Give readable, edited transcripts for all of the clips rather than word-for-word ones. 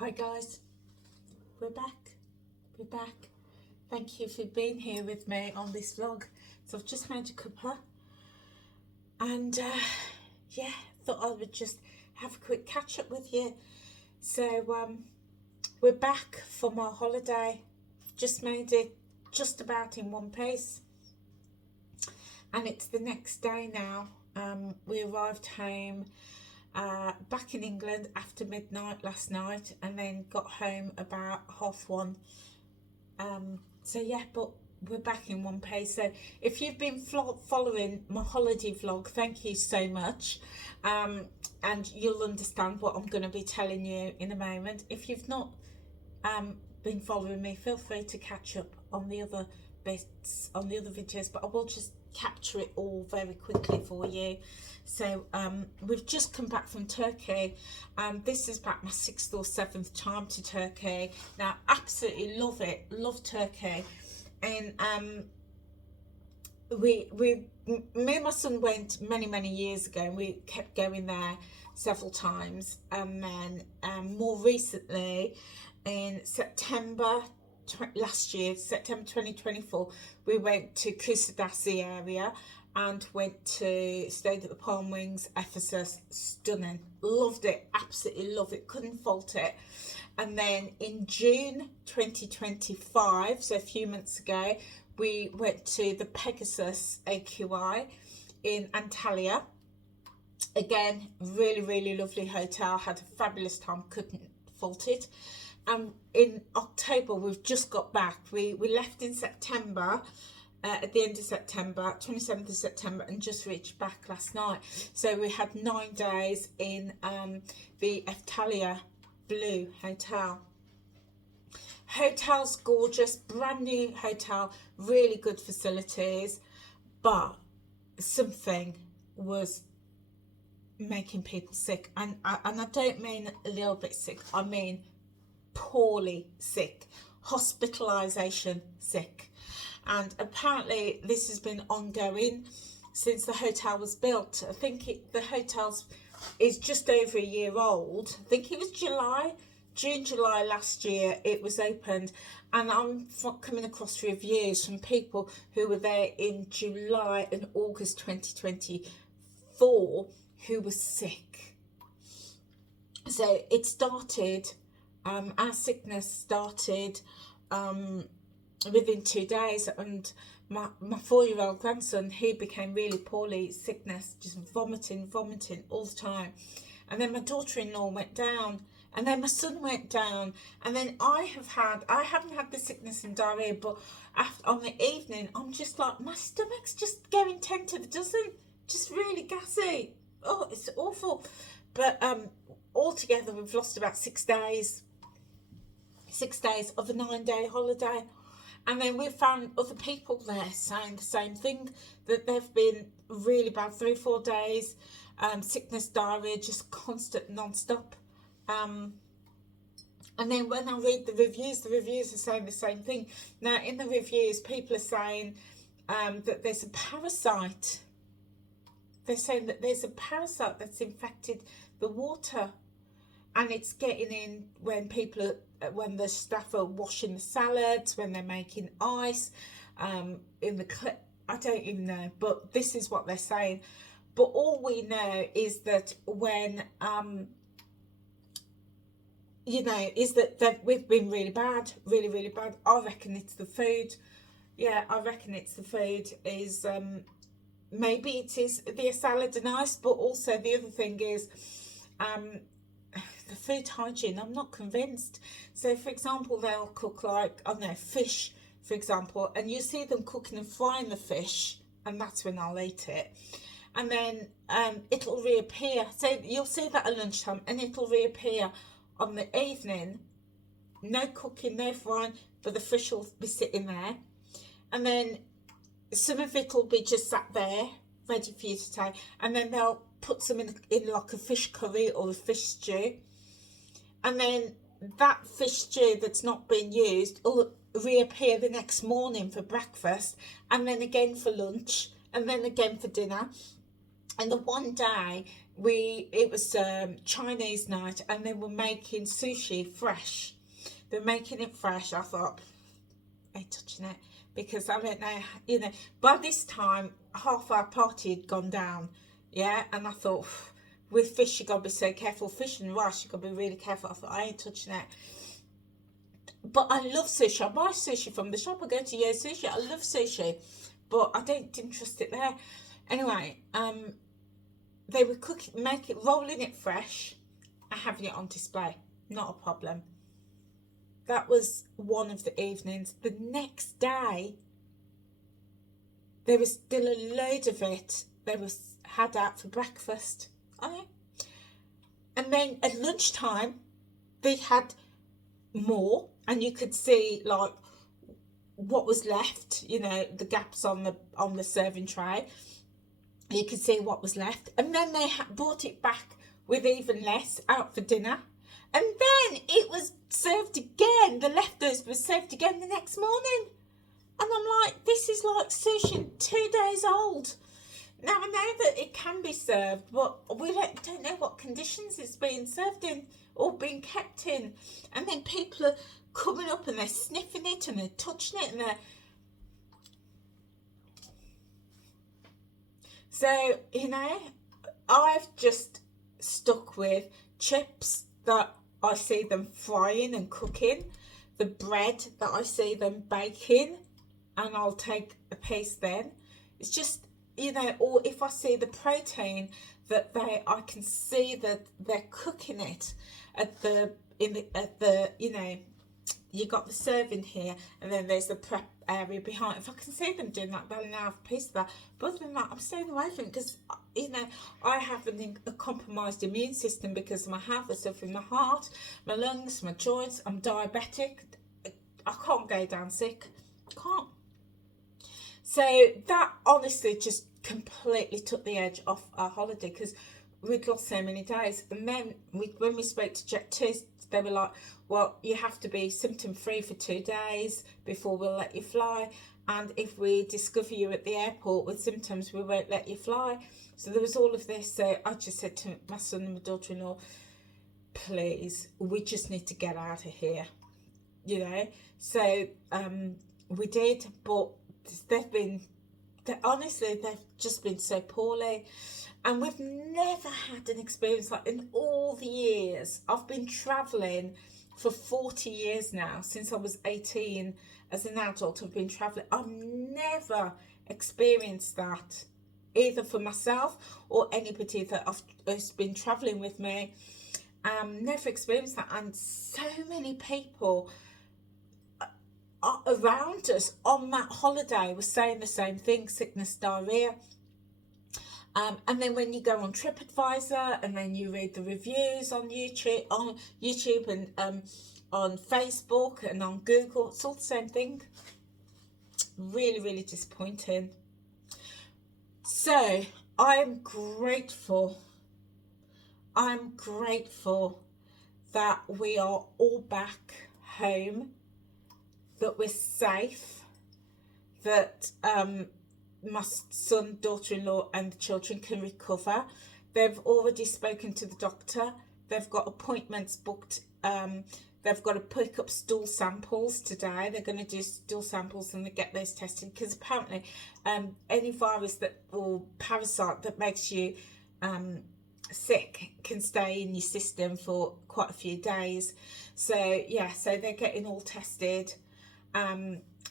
Hi guys, we're back. We're back. Thank you for being here with me on this vlog. So I've just made a cuppa and yeah, thought I would just have a quick catch up with you. So we're back from our holiday. Just made it just about in one piece. And it's the next day now. We arrived home back in England after midnight last night, and then got home about 1:30. So yeah, but we're back in one piece. So if you've been following my holiday vlog, thank you so much, and you'll understand what I'm going to be telling you in a moment. If you've not been following me, feel free to catch up on the other bits, on the other videos, but I will just capture it all very quickly for you. So we've just come back from Turkey. This is about my 6th or 7th time to Turkey now. Absolutely love it, love Turkey. And me and my son went many years ago, and we kept going there several times, and then more recently in September last year, September 2024, we went to Kusadasi area and stayed at the Palm Wings, Ephesus. Stunning, loved it, absolutely love it, couldn't fault it. And then in June 2025, so a few months ago, we went to the Pegasus AQI in Antalya. Again, really lovely hotel, had a fabulous time, couldn't fault it. And in October, we've just got back. We left in September, at the end of September, 27th of September, and just reached back last night. So we had 9 days in the Eftalia Blue Hotel. Hotel's gorgeous, brand new hotel, really good facilities, but something was making people sick, and I don't mean a little bit sick, I mean poorly sick, hospitalisation sick. And apparently this has been ongoing since the hotel was built. I think the hotel is just over a year old. I think it was June, July last year it was opened, and I'm coming across reviews from people who were there in July and August 2024 who were sick. So it started, our sickness started within 2 days, and my 4-year-old grandson, he became really poorly, sickness, just vomiting all the time. And then my daughter-in-law went down, and then my son went down, and then I haven't had the sickness and diarrhea, but on the evening I'm just like, my stomach's just going 10 to the dozen, just really gassy. Oh, it's awful. But altogether we've lost about 6 days of a 9-day holiday. And then we found other people there saying the same thing, that they've been really bad, 3 or 4 days, sickness, diarrhea, just constant, non-stop. And then when I read the reviews are saying the same thing. Now in the reviews, people are saying that there's a parasite. They're saying that there's a parasite that's infected the water, and it's getting in when when the staff are washing the salads, when they're making ice, in the I don't even know, but this is what they're saying. But all we know is that when is that we've been really bad. I reckon it's the food. Yeah, I reckon it's the food. Is maybe it is the salad and ice, but also the other thing is the food hygiene. I'm not convinced. So for example, they'll cook, like, I don't know, fish for example, and you see them cooking and frying the fish, and that's when I'll eat it. And then it'll reappear. So you'll see that at lunchtime, and it'll reappear on the evening. No cooking, no frying, but the fish will be sitting there. And then some of it will be just sat there, ready for you to take. And then they'll put some in like a fish curry or a fish stew. And then that fish stew that's not been used will reappear the next morning for breakfast, and then again for lunch, and then again for dinner. And the one day it was Chinese night, and they were making sushi fresh. They're making it fresh. I thought, I ain't touching it, because I don't know, by this time half our party had gone down, yeah, and I thought, with fish you gotta be so careful, fish and rice you gotta be really careful. I thought, I ain't touching it. But I love sushi. I buy sushi from the shop. I go to Yo Sushi. I love sushi, but I didn't trust it there. Anyway, they were rolling it fresh and having it on display. Not a problem. That was one of the evenings. The next day, there was still a load of it. They was had out for breakfast. I know. And then at lunchtime, they had more, and you could see like what was left. The gaps on the serving tray. You could see what was left, and then they brought it back with even less out for dinner, and then it was served again. The leftovers were served again the next morning, and I'm like, this is like sushi 2 days old. Now I know that it can be served, but we don't know what conditions it's being served in or being kept in, and then people are coming up and they're sniffing it and they're touching it and they're. So, I've just stuck with chips that I see them frying and cooking, the bread that I see them baking, and I'll take a piece then. It's just, or if I see the protein that I can see that they're cooking it you got the serving here, and then there's the prep area behind. If I can see them doing that, then I'll have a piece of that. But other than that, I'm staying away from it, because I have a compromised immune system because of my health. I suffer from my heart, my lungs, my joints. I'm diabetic. I can't go down sick. I can't. So that honestly just completely took the edge off our holiday, because we'd lost so many days. And then when we spoke to Jet2, they were like, well, you have to be symptom free for 2 days before we'll let you fly, and if we discover you at the airport with symptoms, we won't let you fly. So there was all of this. So I just said to my son and my daughter-in-law, please, we just need to get out of here, so we did. But honestly, they've just been so poorly. And we've never had an experience like, in all the years I've been travelling for 40 years now. Since I was 18 as an adult, I've been travelling. I've never experienced that, either for myself or anybody that has been travelling with me. Never experienced that. And so many people around us on that holiday were saying the same thing: sickness, diarrhea. And then when you go on TripAdvisor, and then you read the reviews on YouTube and on Facebook and on Google, it's all the same thing. Really, really disappointing. So I'm grateful that we are all back home, that we're safe, that my son, daughter-in-law and the children can recover. They've already spoken to the doctor. They've got appointments booked. They've got to pick up stool samples today. They're going to do stool samples and they get those tested, because apparently any virus or parasite that makes you sick can stay in your system for quite a few days. So yeah, so they're getting all tested.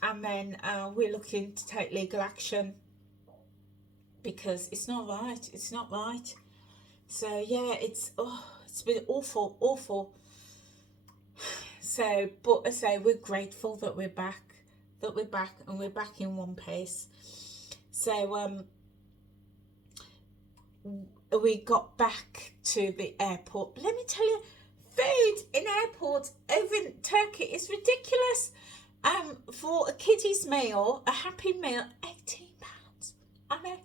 And then we're looking to take legal action, because it's not right. So yeah, it's been awful. So, but I say, we're grateful that we're back, and we're back in one piece. So we got back to the airport. But let me tell you, food in airports over in Turkey is ridiculous. For a kiddie's meal, a happy meal, £18. I know,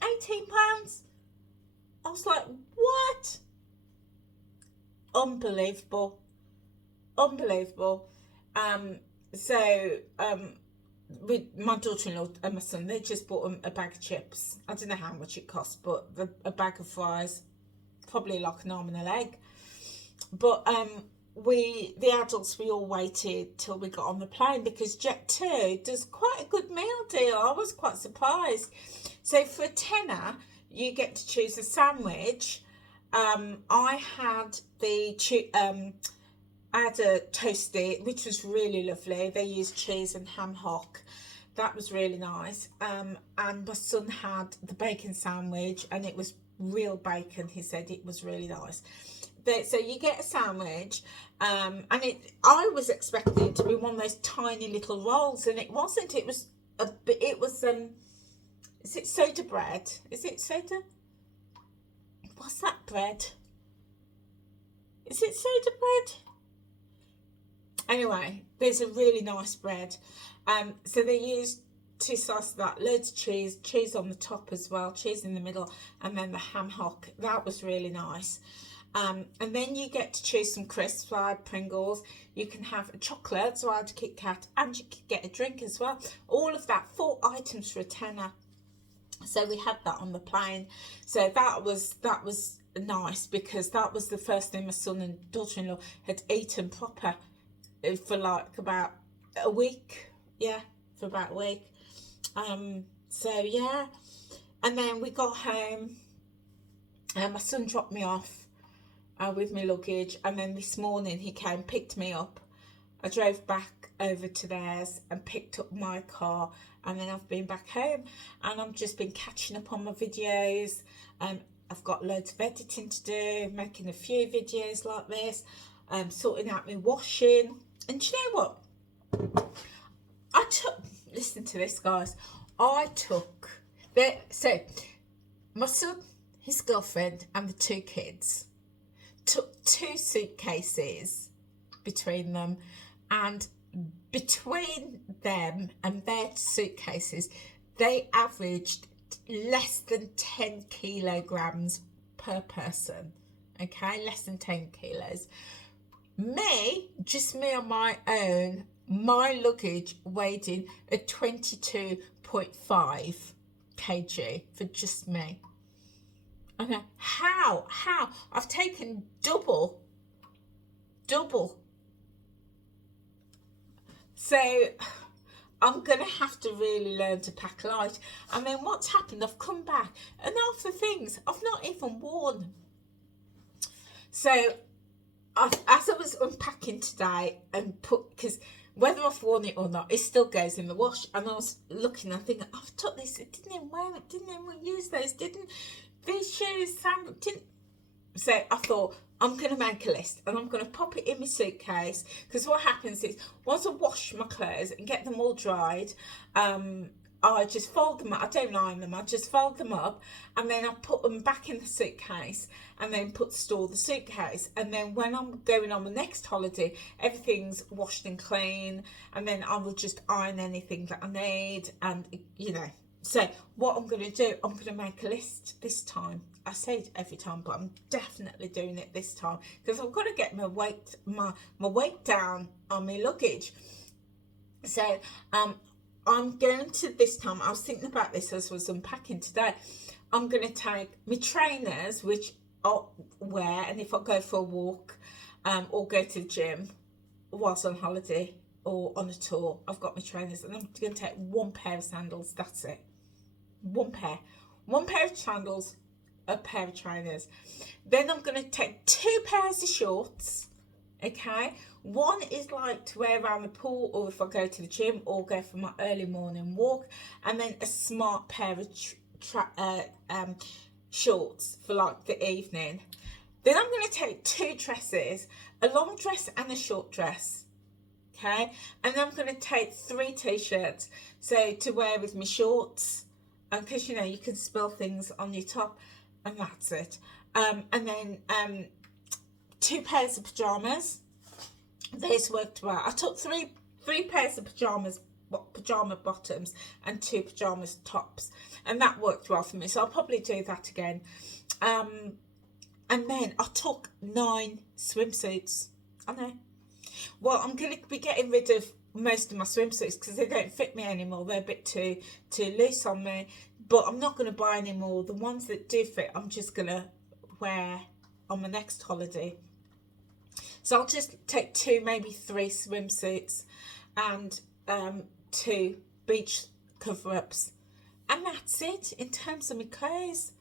£18. I was like, what? Unbelievable. With my daughter-in-law and my son, they just bought a bag of chips. I don't know how much it cost, but a bag of fries, probably like an arm and a leg. But the adults, we all waited till we got on the plane because Jet2 does quite a good meal deal. I was quite surprised. So for a tenner, you get to choose a sandwich. I had I had a toasty, which was really lovely. They used cheese and ham hock. That was really nice. And my son had the bacon sandwich, and it was real bacon. He said it was really nice. So you get a sandwich, and I was expecting it to be one of those tiny little rolls, and it wasn't. It was is it soda bread? Is it soda? What's that bread? Is it soda bread? Anyway, there's a really nice bread. So they used 2 slices of that, loads of cheese on the top as well, cheese in the middle, and then the ham hock. That was really nice. And then you get to choose some crisps, fried Pringles. You can have a chocolate, so I had a Kit Kat, and you could get a drink as well. All of that, 4 items for a tenner. So we had that on the plane. So that was nice, because that was the first thing my son and daughter-in-law had eaten proper for like about a week. Yeah, for about a week. So yeah, and then we got home, and my son dropped me off with my luggage, and then this morning he came, picked me up. I drove back over to theirs and picked up my car, and then I've been back home, and I've just been catching up on my videos. I've got loads of editing to do, making a few videos like this, sorting out my washing. And do you know what? Listen to this, guys. So my son, his girlfriend, and the 2 kids took 2 suitcases between them, and between them and their suitcases, they averaged less than 10 kilograms per person. Okay, less than 10 kilos. Just me on my own, my luggage weighed in at 22.5 kg for just me. Okay, how? I've taken double. So I'm going to have to really learn to pack light. And then what's happened, I've come back, and half the things I've not even worn. So as I was unpacking today and because whether I've worn it or not, it still goes in the wash. And I was looking and thinking, I've took this, it didn't even wear it, didn't even use those, these shoes, didn't. So I thought, I'm going to make a list, and I'm going to pop it in my suitcase, because what happens is, once I wash my clothes and get them all dried, I just fold them up. I don't iron them, I just fold them up, and then I put them back in the suitcase, and then store the suitcase. And then when I'm going on the next holiday, everything's washed and clean, and then I will just iron anything that I need. And so what I'm going to do, I'm going to make a list this time. I say it every time, but I'm definitely doing it this time, because I've got to get my weight down on my luggage. So I'm going to, this time, I was thinking about this as I was unpacking today, I'm going to take my trainers, which I'll wear, and if I go for a walk or go to the gym whilst on holiday or on a tour, I've got my trainers, and I'm going to take 1 pair of sandals. That's it. 1 pair of sandals, a pair of trainers. Then I'm going to take 2 pairs of shorts. Okay, one is like to wear around the pool, or if I go to the gym or go for my early morning walk, and then a smart pair of shorts for like the evening. Then I'm going to take 2 dresses, a long dress and a short dress. Okay, and then I'm going to take 3 t-shirts, so to wear with my shorts, because you can spill things on your top, and that's it. And then 2 pairs of pajamas. This worked well. I took 3 pairs of pajama bottoms and 2 pajamas tops, and that worked well for me, so I'll probably do that again. And then I took 9 swimsuits. I know. Well, I'm going to be getting rid of most of my swimsuits because they don't fit me anymore. They're a bit too loose on me, but I'm not going to buy any more. The ones that do fit, I'm just going to wear on my next holiday. So I'll just take 2, maybe 3 swimsuits and 2 beach cover-ups, and that's it in terms of my clothes,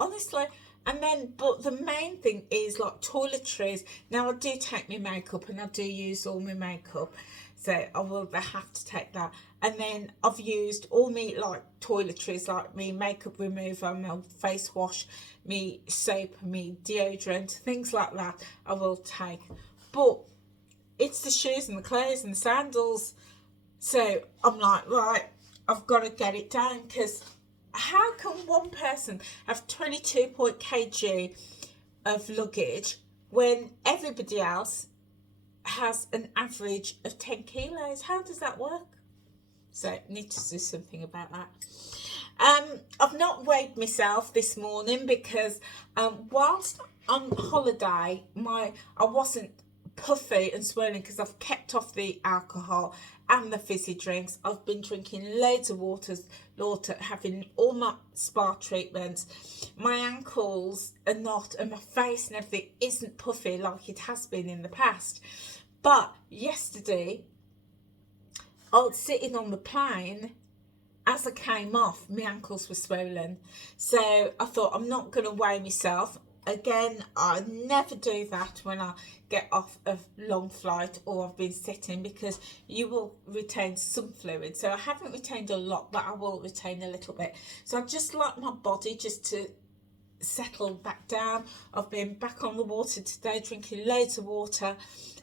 honestly. And then, but the main thing is like toiletries. Now I do take my makeup, and I do use all my makeup, so I will have to take that. And then I've used all my like toiletries, like my makeup remover, my face wash, me soap, me deodorant, things like that I will take. But it's the shoes and the clothes and the sandals. So I'm like, right, I've got to get it down, because how can one person have 22 kg of luggage when everybody else has an average of 10 kilos? How does that work? So I need to do something about that. I've not weighed myself this morning because whilst on holiday, I wasn't puffy and swollen because I've kept off the alcohol and the fizzy drinks. I've been drinking loads of water, having all my spa treatments. My ankles are not, and my face and everything isn't puffy like it has been in the past. But yesterday, I was sitting on the plane. As I came off, my ankles were swollen. So I thought, I'm not going to weigh myself. Again, I never do that when I get off a long flight or I've been sitting, because you will retain some fluid. So I haven't retained a lot, but I will retain a little bit. So I just like my body just to settle back down. I've been back on the water today, drinking loads of water.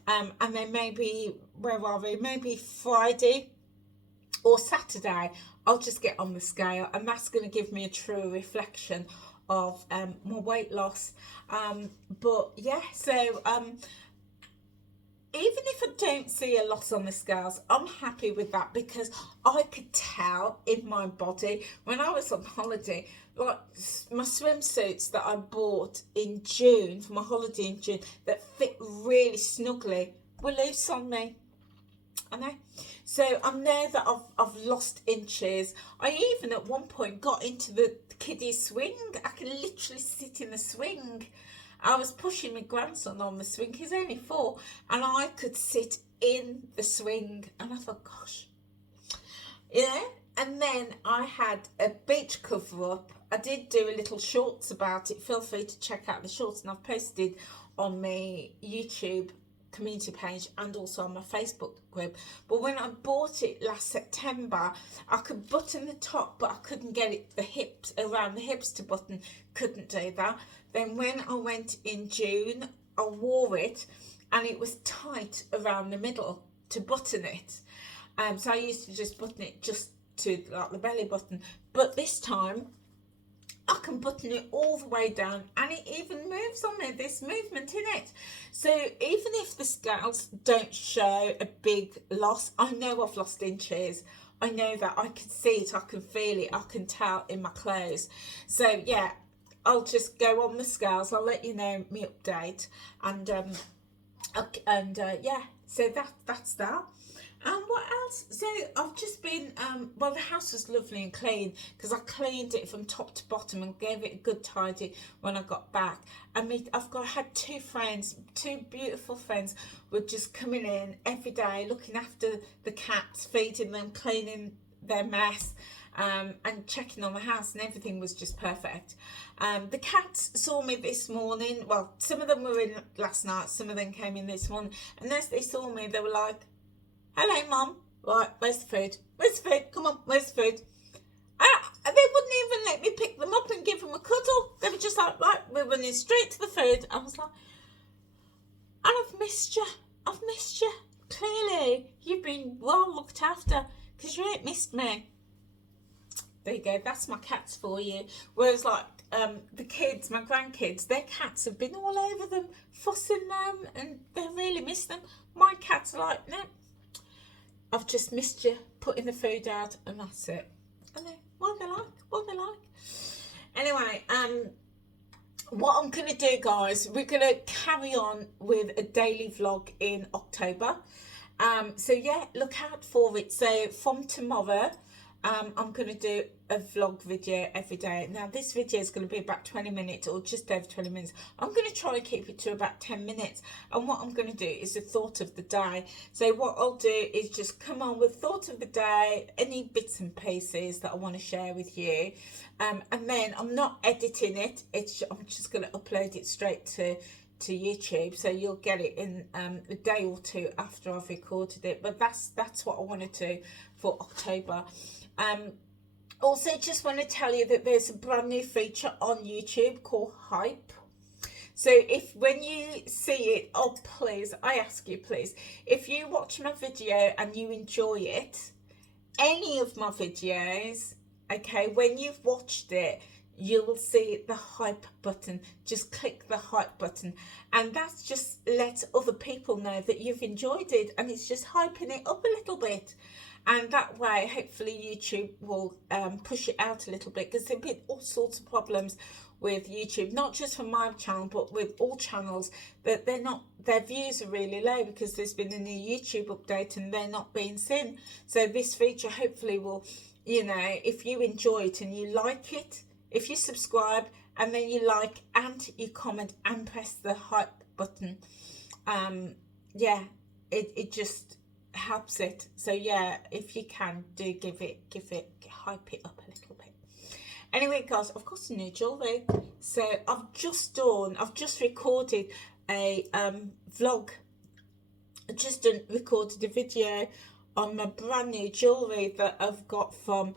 And then maybe, where are we? Maybe Friday or Saturday, I'll just get on the scale, and that's going to give me a true reflection of my weight loss. But yeah, so even if I don't see a loss on the scales, I'm happy with that, because I could tell in my body when I was on holiday, like my swimsuits that I bought in June for my holiday in June that fit really snugly were loose on me. I know. So I know that I've lost inches. I even at one point got into the kiddie swing. I can literally sit in the swing. I was pushing my grandson on the swing. He's only 4, and I could sit in the swing. And I thought, gosh, yeah. And then I had a beach cover up. I did do a little shorts about it. Feel free to check out the shorts, and I've posted on my YouTube community page and also on my Facebook group. But when I bought it last September, I could button the top, but I couldn't get it, the hips, around the hips to button. Couldn't do that. Then when I went in June, I wore it, and it was tight around the middle to button it. So I used to just button it just to like the belly button. But this time, I can button it all the way down, and it even moves on me. There's movement in it. So even if the scales don't show a big loss, I know I've lost inches. I know that. I can see it, I can feel it, I can tell in my clothes. So yeah, I'll just go on the scales. I'll let you know my update, and yeah. So that's that. And what else? So I've just been, well, the house was lovely and clean because I cleaned it from top to bottom and gave it a good tidy when I got back. I had 2 friends, 2 beautiful friends, were just coming in every day, looking after the cats, feeding them, cleaning their mess, and checking on the house, and everything was just perfect. The cats saw me this morning. Well, some of them were in last night, some of them came in this morning, and as they saw me, they were like, "Hello, Mum. Right, where's the food? Where's the food? Come on, where's the food?" They wouldn't even let me pick them up and give them a cuddle. They were just like, right, we're running straight to the food. I was like, and I've missed you. I've missed you. Clearly, you've been well looked after because you ain't missed me. There you go. That's my cats for you. Whereas, like, the kids, my grandkids, their cats have been all over them, fussing them, and they really miss them. My cats are like, no, I've just missed you, putting the food out, and that's it. I know, what they like. Anyway, what I'm going to do, guys, we're going to carry on with a daily vlog in October. So, yeah, look out for it. So, from tomorrow, I'm going to do a vlog video every day. Now this video is going to be about 20 minutes or just over 20 minutes. I'm going to try and keep it to about 10 minutes. And what I'm going to do is a thought of the day. So what I'll do is just come on with thought of the day, any bits and pieces that I want to share with you. And then I'm not editing it. I'm just going to upload it straight to YouTube, so you'll get it in a day or two after I've recorded it. But that's what I want to do for October. Also, just want to tell you that there's a brand new feature on YouTube called Hype. So if when you see it, oh please, I ask you please, if you watch my video and you enjoy it, any of my videos, okay, when you've watched it, you will see the hype button. Just click the hype button, and that's just let other people know that you've enjoyed it, and it's just hyping it up a little bit. And that way hopefully YouTube will push it out a little bit, because there've been all sorts of problems with YouTube, not just for my channel but with all channels, that their views are really low because there's been a new YouTube update and they're not being seen. So this feature hopefully will, you know, if you enjoy it and you like it, if you subscribe and then you like and you comment and press the hype button, yeah, it just helps it. So yeah, if you can, do give it hype it up a little bit. Anyway guys, I've got some new jewellery. So I've just recorded a vlog. I just recorded a video on my brand new jewellery that I've got from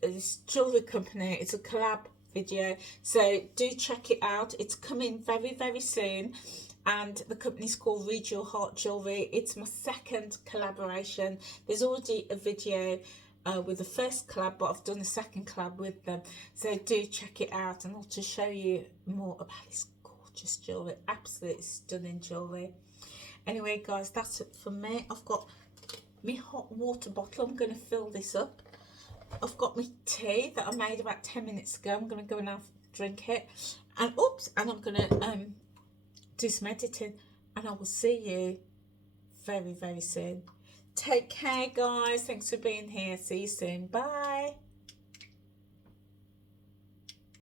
this jewellery company. It's a collab video, so do check it out. It's coming very, very soon, and the company's called Read Your Heart Jewellery. It's my second collaboration. There's already a video with the first collab, but I've done a second collab with them, so do check it out, and I'll just show you more about this gorgeous jewellery. Absolutely stunning jewellery. Anyway guys, that's it for me. I've got my hot water bottle. I'm going to fill this up. I've got my tea that I made about 10 minutes ago. I'm going to go and drink it, and and I'm going to do some editing, and I will see you very, very soon. Take care guys, thanks for being here. See you soon. Bye.